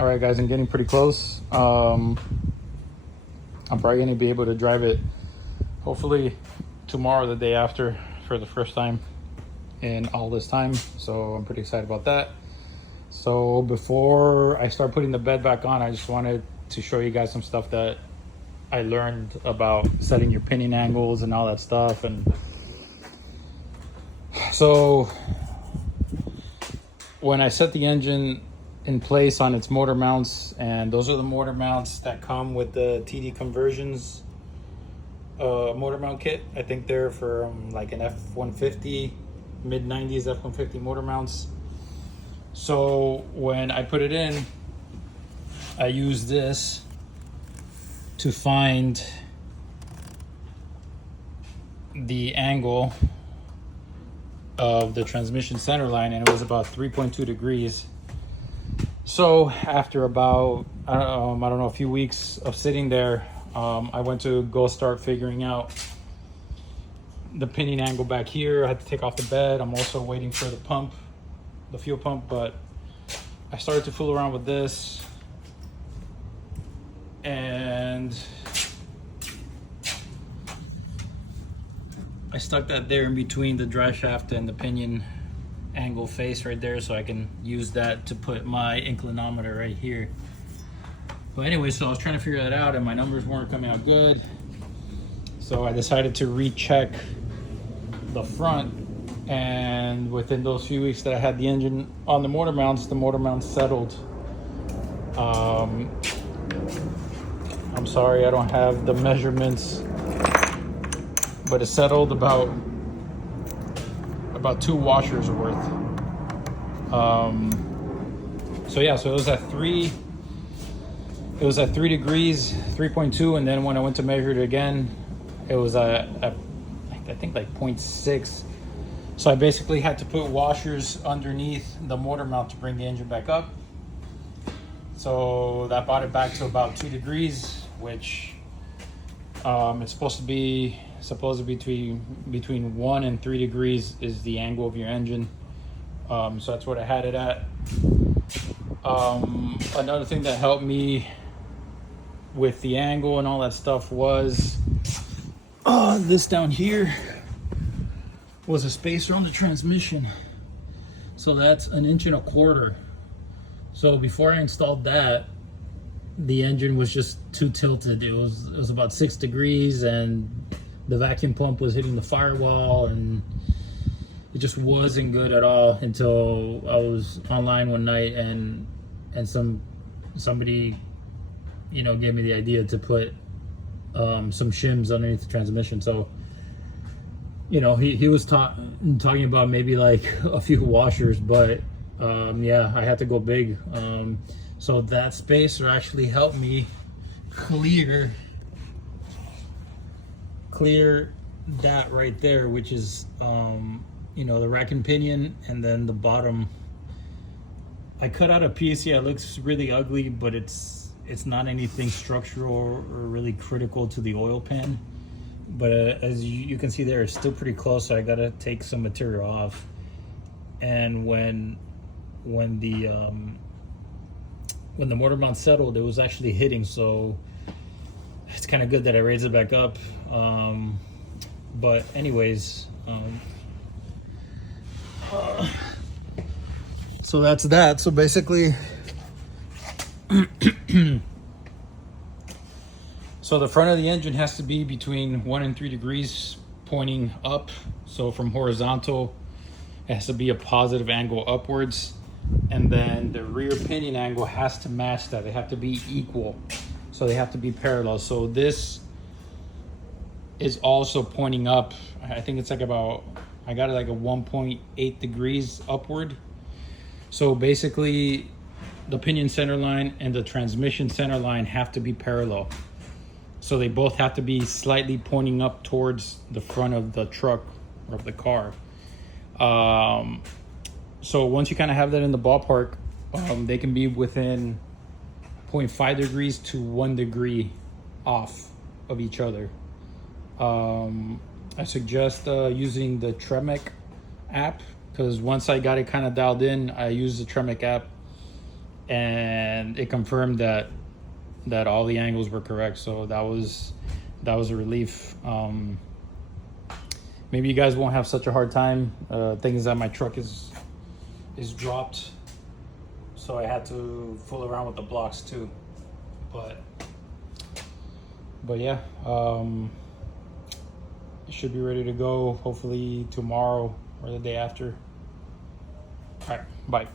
All right, guys, I'm getting pretty close. I'm probably going to be able to drive it hopefully tomorrow or the day after for the first time in all this time. So I'm pretty excited about that. So before I start putting the bed back on, I just wanted to show you guys some stuff that I learned about setting your pinion angles and all that stuff. And so when I set the engine in place on its motor mounts, and those are the motor mounts that come with the TD Conversions motor mount kit. I think they're for like an F-150, mid-90s F-150 motor mounts. So when I put it in, I use this to find the angle of the transmission center line, and it was about 3.2 degrees. So after about I don't know, a few weeks of sitting there, I went to go start figuring out the pinion angle back here. I had to take off the bed. I'm also waiting for the fuel pump, but I started to fool around with this, and I stuck that there in between the drive shaft and the pinion angle face right there, so I can use that to put my inclinometer right here. But anyway, so I was trying to figure that out and my numbers weren't coming out good, so I decided to recheck the front, and within those few weeks that I had the engine on the motor mounts settled. I'm sorry I don't have the measurements, but it settled about 2 washers worth. So yeah, so it was at 3 degrees, 3.2, and then when I went to measure it again, it was at I think like 0.6. So I basically had to put washers underneath the motor mount to bring the engine back up. So that brought it back to about 2 degrees, which it's supposed to be between 1 and 3 degrees is the angle of your engine. So that's what I had it at. Another thing that helped me with the angle and all that stuff was this down here was a spacer on the transmission. So that's 1.25 inches. So before I installed that, the engine was just too tilted. It was about 6 degrees, and the vacuum pump was hitting the firewall, and it just wasn't good at all until I was online one night and somebody gave me the idea to put some shims underneath the transmission. So he was talking about maybe like a few washers, but yeah, I had to go big. So that spacer actually helped me clear that right there, which is the rack and pinion, and then the bottom. I cut out a piece. Yeah, it looks really ugly, but it's not anything structural or really critical to the oil pan. But as you can see there, it's still pretty close, so I gotta take some material off. And when the motor mount settled, it was actually hitting, so it's kind of good that I raised it back up. But anyways, so that's that. So basically, so the front of the engine has to be between 1 and 3 degrees pointing up. So from horizontal, it has to be a positive angle upwards, and then the rear pinion angle has to match that. They have to be equal, so they have to be parallel. So this is also pointing up. I think it's like I got it like a 1.8 degrees upward. So basically the pinion center line and the transmission center line have to be parallel. So they both have to be slightly pointing up towards the front of the truck or of the car. So once you kind of have that in the ballpark, they can be within 0.5 degrees to 1 degree off of each other. I suggest using the Tremec app, because once I got it kind of dialed in, I used the Tremec app, and it confirmed that all the angles were correct. So that was a relief. Maybe you guys won't have such a hard time. Thing is that my truck is dropped, so I had to fool around with the blocks too. But yeah, it should be ready to go hopefully tomorrow or the day after. All right, bye.